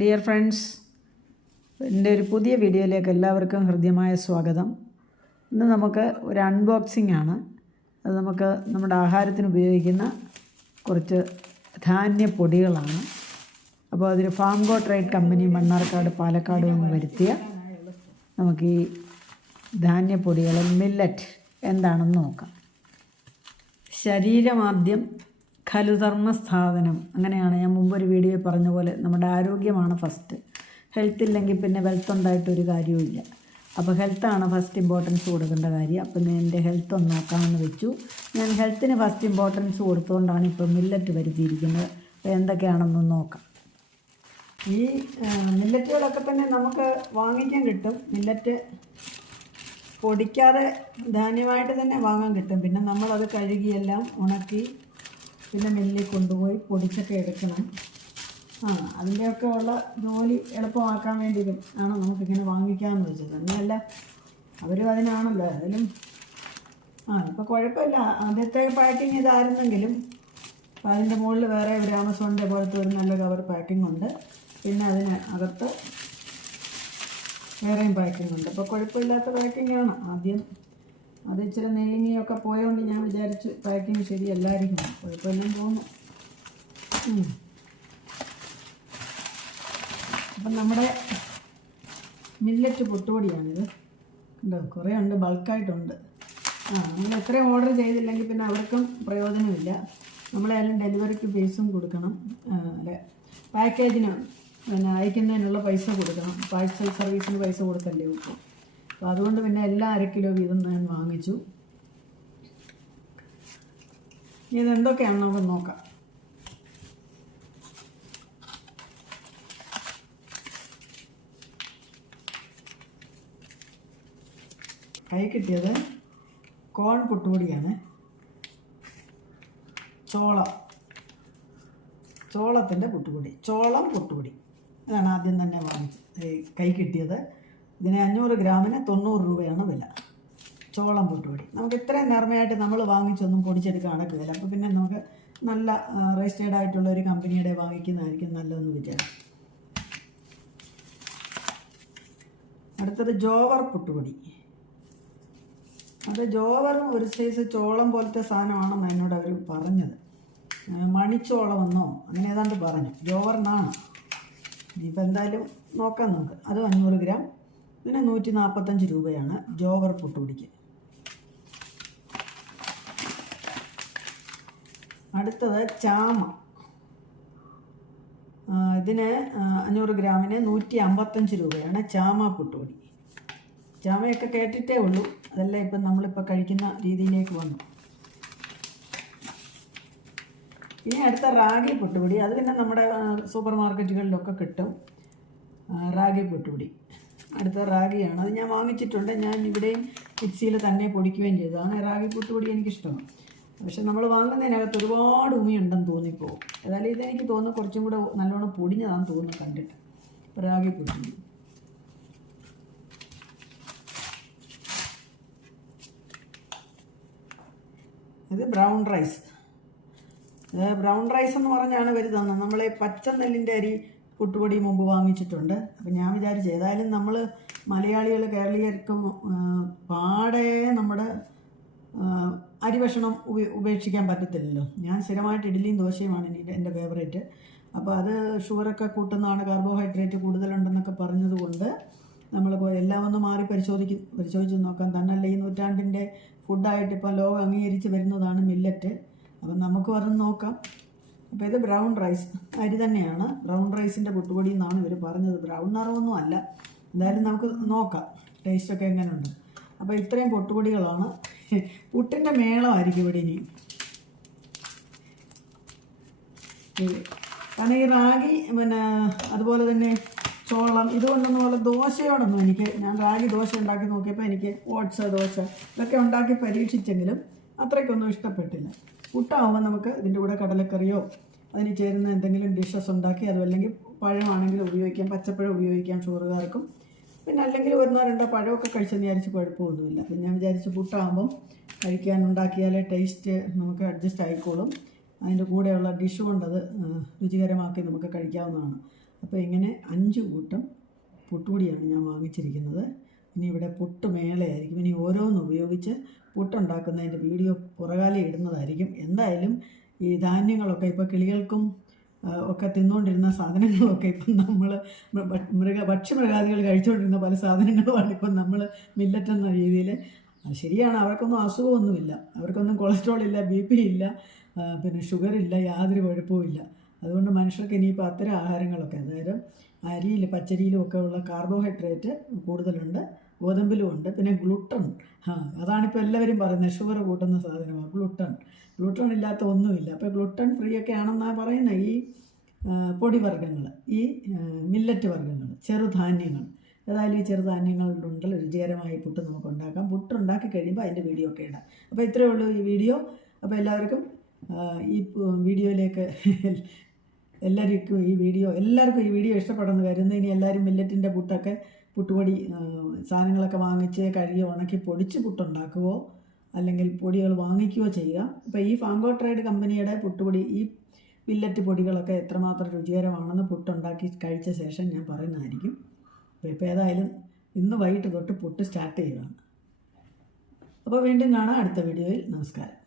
Dear friends, എൻ്റെ ഒരു പുതിയ വീഡിയോയിലേക്ക് എല്ലാവർക്കും ഹൃദ്യമായ സ്വാഗതം. ഇന്ന് നമുക്ക് ഒരു അൺബോക്സിംഗ് ആണ്. അത് നമുക്ക് നമ്മുടെ ആഹാരത്തിന് ഉപയോഗിക്കുന്ന കുറച്ച് ധാന്യപ്പൊടികളാണ്. അപ്പോൾ അതൊരു ഫാംഗോ ട്രേഡ് കമ്പനി മണ്ണാർക്കാട് പാലക്കാട് നിന്ന് വരുത്തിയ നമുക്ക് ഈ ധാന്യപ്പൊടികൾ മില്ലറ്റ് എന്താണെന്ന് നോക്കാം. ശരീരമാദ്യം ഖലുധർമ്മ സ്ഥാപനം, അങ്ങനെയാണ് ഞാൻ മുമ്പൊരു വീഡിയോ പറഞ്ഞ പോലെ നമ്മുടെ ആരോഗ്യമാണ് ഫസ്റ്റ്. ഹെൽത്ത് ഇല്ലെങ്കിൽ പിന്നെ വെൽത്ത് ഉണ്ടായിട്ടൊരു കാര്യവുമില്ല. അപ്പോൾ ഹെൽത്താണ് ഫസ്റ്റ് ഇമ്പോർട്ടൻസ് കൊടുക്കേണ്ട കാര്യം. അപ്പം എൻ്റെ ഹെൽത്ത് ഒന്ന് നോക്കാമെന്ന് വെച്ചു. ഞാൻ ഹെൽത്തിന് ഫസ്റ്റ് ഇമ്പോർട്ടൻസ് കൊടുത്തുകൊണ്ടാണ് ഇപ്പോൾ മില്ലറ്റ് വരുത്തിയിരിക്കുന്നത്. അപ്പോൾ എന്തൊക്കെയാണെന്ന് നോക്കാം. ഈ മില്ലറ്റുകളൊക്കെ തന്നെ നമുക്ക് വാങ്ങിക്കാൻ കിട്ടും. മില്ലറ്റ് പൊടിക്കാതെ ധാന്യമായിട്ട് തന്നെ വാങ്ങാൻ കിട്ടും. പിന്നെ നമ്മളത് കഴുകിയെല്ലാം ഉണക്കി പിന്നെ മില്ലിൽ കൊണ്ടുപോയി പൊടിച്ചൊക്കെ എടുക്കണം. അതിൻ്റെയൊക്കെ ഉള്ള ജോലി എളുപ്പമാക്കാൻ വേണ്ടി ആണ് നമുക്കിങ്ങനെ വാങ്ങിക്കാമെന്ന് വെച്ചത്. തന്നെയല്ല, അവരും അതിനാണല്ലോ. അതിലും ഇപ്പോൾ കുഴപ്പമില്ല. ആദ്യത്തെ പാക്കിങ് ഇതായിരുന്നെങ്കിലും അപ്പോൾ അതിൻ്റെ മുകളിൽ വേറെ ഒരു ആമസോണിൻ്റെ പോലത്തെ ഒരു നല്ല കവർ പാക്കിംഗ് ഉണ്ട്. പിന്നെ അതിന് അകത്ത് വേറെയും പാക്കിംഗ് ഉണ്ട്. അപ്പോൾ കുഴപ്പമില്ലാത്ത പാക്കിങ്ങാണ്. ആദ്യം അത് ഇച്ചിരി നെയ്ങ്ങിയൊക്കെ പോയതുകൊണ്ട് ഞാൻ വിചാരിച്ച് പാക്കിങ് ശരിയല്ലായിരിക്കും. കുഴപ്പമില്ലെന്ന് തോന്നുന്നു. അപ്പം നമ്മുടെ മില്ലറ്റ് പൊട്ടുപൊടിയാണിത്. ഉണ്ടോ, കുറേ ഉണ്ട്, ബൾക്കായിട്ടുണ്ട്. നമ്മൾ എത്രയും ഓർഡർ ചെയ്തില്ലെങ്കിൽ പിന്നെ അവർക്കും പ്രയോജനമില്ല. നമ്മളായാലും ഡെലിവറിക്ക് ഫീസും കൊടുക്കണം. അല്ലെ, പാക്കേജിന് പിന്നെ അയക്കുന്നതിനുള്ള പൈസ കൊടുക്കണം. പാഴ്സൽ സർവീസിന് പൈസ കൊടുക്കണ്ടേ ഇപ്പോൾ. അപ്പോൾ അതുകൊണ്ട് പിന്നെ എല്ലാ 1/2 കിലോ വീതം ഞാൻ വാങ്ങിച്ചു. ഇതെന്തൊക്കെയാണെന്ന് നമുക്ക് നോക്കാം. കൈ കിട്ടിയത് കോൺ പൊട്ടുപൊടിയാണ്. ചോളത്തിൻ്റെ പൊട്ടുപൊടി, ചോളം പൊട്ടുപൊടി, ഇതാണ് ആദ്യം തന്നെ വാങ്ങിച്ചത്. കൈ കിട്ടിയത്. ഇതിന് 500 ഗ്രാമിന് 90 രൂപയാണ് വില. ചോളം പൊട്ടുപൊടി നമുക്ക് ഇത്രയും നേർമയായിട്ട് നമ്മൾ വാങ്ങിച്ചൊന്നും പൊടിച്ചെടുക്കാൻ നടക്കില്ല. അപ്പോൾ പിന്നെ നമുക്ക് നല്ല രജിസ്റ്റേർഡ് ആയിട്ടുള്ള ഒരു കമ്പനിയുടെ വാങ്ങിക്കുന്നതായിരിക്കും നല്ലതെന്ന് വിചാരിച്ചു. അടുത്തത് ജോവർ പൊട്ടുപൊടി. അത് ജോവറും ഒരു സൈസ് ചോളം പോലത്തെ സാധനമാണെന്ന് എന്നോട് അവർ പറഞ്ഞത്. മണിച്ചോളമെന്നോ അങ്ങനെ ഏതാണ്ട് പറഞ്ഞു. ജോവറിനാണ്. ഇനിയിപ്പോൾ എന്തായാലും നോക്കാം നമുക്ക്. അത് 500 ഗ്രാം. ഇതിന് 145 രൂപയാണ് ജോവർ പൊട്ടുപൊടിക്ക്. അടുത്തത് ചാമ. ഇതിന് 500 ഗ്രാമിന് 155 രൂപയാണ് ചാമ പൊട്ടുപൊടി. ചാമയൊക്കെ കേട്ടിട്ടേ ഉള്ളൂ. അതെല്ലാം ഇപ്പം നമ്മളിപ്പോൾ കഴിക്കുന്ന രീതിയിലേക്ക് വന്നു. ഇനി അടുത്ത റാഗി പൊട്ടുപൊടി. അത് പിന്നെ നമ്മുടെ സൂപ്പർ മാർക്കറ്റുകളിലൊക്കെ കിട്ടും. റാഗി പൊട്ടുപൊടി. അടുത്ത റാഗിയാണ്. അത് ഞാൻ വാങ്ങിച്ചിട്ടുണ്ട്. ഞാൻ ഇവിടെയും മിക്സിയിൽ തന്നെ പൊടിക്കുകയും ചെയ്തതാണ്. റാഗി പൊട്ടുപൊടി എനിക്കിഷ്ടമാണ്. പക്ഷെ നമ്മൾ വാങ്ങുന്നതിനകത്ത് ഒരുപാട് ഉമിയുണ്ടെന്ന് തോന്നിപ്പോവും. ഏതായാലും ഇതെനിക്ക് തോന്നുന്നു കുറച്ചും കൂടെ നല്ലോണം പൊടിഞ്ഞതാണെന്ന് തോന്നുന്നു കണ്ടിട്ട്. റാഗി പൊട്ടുപൊടി. ഇത് ബ്രൗൺ റൈസ്. ബ്രൗൺ റൈസ് എന്ന് പറഞ്ഞാണ് ഇവർ തന്നത്. നമ്മൾ പച്ച നെല്ലിൻ്റെ അരി പൊട്ടുപൊടി മുമ്പ് വാങ്ങിച്ചിട്ടുണ്ട്. അപ്പം ഞാൻ വിചാരിച്ചു ഏതായാലും നമ്മൾ മലയാളികൾ കേരളീയർക്കും പാടെ നമ്മുടെ അരി ഭക്ഷണം ഉപേക്ഷിക്കാൻ പറ്റത്തില്ലല്ലോ. ഞാൻ സ്ഥിരമായിട്ട് ഇഡ്ഡലിയും ദോശയുമാണ് എൻ്റെ ഫേവറേറ്റ്. അപ്പോൾ അത് ഷുഗറൊക്കെ കൂട്ടുന്നതാണ്, കാർബോഹൈഡ്രേറ്റ് കൂടുതലുണ്ടെന്നൊക്കെ പറഞ്ഞതുകൊണ്ട് നമ്മളിപ്പോൾ എല്ലാം ഒന്ന് മാറി പരിശോധിച്ച് നോക്കാം. തന്നല്ല ഈ നൂറ്റാണ്ടിൻ്റെ ഫുഡായിട്ട് ഇപ്പോൾ ലോകം അംഗീകരിച്ച് വരുന്നതാണ് മില്ലറ്റ്. അപ്പം നമുക്കും അതൊന്ന് നോക്കാം. അപ്പോൾ ഇത് ബ്രൗൺ റൈസ് അരി തന്നെയാണ്. ബ്രൗൺ റൈസിൻ്റെ പൊട്ടുപൊടി എന്നാണ് ഇവർ പറഞ്ഞത്. ബ്രൗൺ നിറമൊന്നും അല്ല. എന്തായാലും നമുക്ക് നോക്കാം ടേസ്റ്റൊക്കെ എങ്ങനെയുണ്ട്. അപ്പോൾ ഇത്രയും പൊട്ടുപൊടികളാണ്. പുട്ടിൻ്റെ മേളമായിരിക്കും ഇവിടെ ഇനി. കാരണം ഈ റാഗി പിന്നെ അതുപോലെ തന്നെ ചോളം ഇതുകൊണ്ടൊന്നും ഉള്ള ദോശയോടൊന്നും ഞാൻ റാഗി ദോശ ഉണ്ടാക്കി നോക്കിയപ്പോൾ എനിക്ക് ഓട്സ് ദോശ ഇതൊക്കെ ഉണ്ടാക്കി പരീക്ഷിച്ചെങ്കിലും അത്രയ്ക്കൊന്നും ഇഷ്ടപ്പെട്ടില്ല. പുട്ടാവുമ്പോൾ നമുക്ക് ഇതിൻ്റെ കൂടെ കടലക്കറിയോ അതിന് ചേരുന്ന എന്തെങ്കിലും ഡിഷസ് ഉണ്ടാക്കി, അതുമല്ലെങ്കിൽ പഴമാണെങ്കിലും ഉപയോഗിക്കാം. പച്ചപ്പഴം ഉപയോഗിക്കാം ഷുഗറുകാർക്കും. പിന്നെ അല്ലെങ്കിൽ 1-2 പഴമൊക്കെ കഴിച്ചെന്ന് വിചാരിച്ച് കുഴപ്പമൊന്നുമില്ല. പിന്നെ ഞാൻ വിചാരിച്ച് പുട്ടാകുമ്പം കഴിക്കാൻ ഉണ്ടാക്കിയാലേ ടേസ്റ്റ് നമുക്ക് അഡ്ജസ്റ്റ് ആയിക്കോളും. അതിൻ്റെ കൂടെയുള്ള ഡിഷ് കൊണ്ടത് രുചികരമാക്കി നമുക്ക് കഴിക്കാവുന്നതാണ്. അപ്പോൾ ഇങ്ങനെ 5 കൂട്ടം പുട്ടുപൊടിയാണ് ഞാൻ വാങ്ങിച്ചിരിക്കുന്നത്. ഇനി ഇവിടെ പുട്ട് മേളയായിരിക്കും. ഇനി ഓരോന്ന് ഉപയോഗിച്ച് പുട്ടുണ്ടാക്കുന്നതിൻ്റെ വീഡിയോ പുറകാലെ ഇടുന്നതായിരിക്കും. എന്തായാലും ഈ ധാന്യങ്ങളൊക്കെ ഇപ്പോൾ കിളികൾക്കും ഒക്കെ തിന്നുകൊണ്ടിരുന്ന സാധനങ്ങളൊക്കെ ഇപ്പം നമ്മൾ ഭക്ഷ്യമൃഗാദികൾ കഴിച്ചുകൊണ്ടിരുന്ന പല സാധനങ്ങളുമാണ് ഇപ്പം നമ്മൾ മില്ലറ്റ് എന്ന രീതിയിൽ. അത് ശരിയാണ്, അവർക്കൊന്നും അസുഖമൊന്നുമില്ല, അവർക്കൊന്നും കൊളസ്ട്രോൾ ഇല്ല, BP ഇല്ല, പിന്നെ ഷുഗറില്ല, യാതൊരു കുഴപ്പവും ഇല്ല. അതുകൊണ്ട് മനുഷ്യർക്ക് ഇനിയിപ്പോൾ അത്തരം ആഹാരങ്ങളൊക്കെ, അതായത് അരിയിൽ പച്ചരിയിലും ഒക്കെ ഉള്ള കാർബോഹൈഡ്രേറ്റ് കൂടുതലുണ്ട്, ഗോതമ്പിലും ഉണ്ട്. പിന്നെ ഗ്ലൂട്ടൺ, അതാണിപ്പോൾ എല്ലാവരും പറയുന്നത് ഷുഗർ കൂട്ടുന്ന സാധനമാണ് ഗ്ലൂട്ടൺ ഇല്ലാത്ത ഒന്നുമില്ല. അപ്പോൾ ഗ്ലൂട്ടൺ ഫ്രീ ഒക്കെ ആണെന്നാണ് പറയുന്നത് ഈ പൊടിവർഗ്ഗങ്ങൾ, ഈ മില്ലറ്റ് വർഗ്ഗങ്ങൾ, ചെറുധാന്യങ്ങൾ. ഏതായാലും ഈ ചെറുധാന്യങ്ങളുണ്ടല്ലോ രുചികരമായി പുട്ട് നമുക്ക് ഉണ്ടാക്കാം. പുട്ടുണ്ടാക്കി കഴിയുമ്പോൾ അതിൻ്റെ വീഡിയോ ഒക്കെ ഇടാം. അപ്പോൾ ഇത്രയേ ഉള്ളൂ ഈ വീഡിയോ. അപ്പോൾ എല്ലാവർക്കും ഈ വീഡിയോയിലേക്ക് എല്ലാവർക്കും ഈ വീഡിയോ ഇഷ്ടപ്പെടുന്നു കരുതുന്നു. ഇനി എല്ലാവരും മില്ലറ്റിൻ്റെ പുട്ടുപൊടി സാധനങ്ങളൊക്കെ വാങ്ങിച്ച് കഴുകി ഉണക്കി പൊടിച്ച് പുട്ടുണ്ടാക്കുകയോ അല്ലെങ്കിൽ പൊടികൾ വാങ്ങിക്കുകയോ ചെയ്യുക. അപ്പോൾ ഈ ഫാങ്കോ ട്രേഡ് കമ്പനിയുടെ പുട്ടുപൊടി, ഈ മില്ലറ്റ് പൊടികളൊക്കെ എത്രമാത്രം രുചികരമാണെന്ന് പുട്ടുണ്ടാക്കി കഴിച്ച ശേഷം ഞാൻ പറയുന്നതായിരിക്കും. ഇപ്പോൾ ഏതായാലും ഇന്ന് വൈകിട്ട് തൊട്ട് പുട്ട് സ്റ്റാർട്ട് ചെയ്യുകയാണ്. അപ്പോൾ വീണ്ടും കാണാം അടുത്ത വീഡിയോയിൽ. നമസ്കാരം.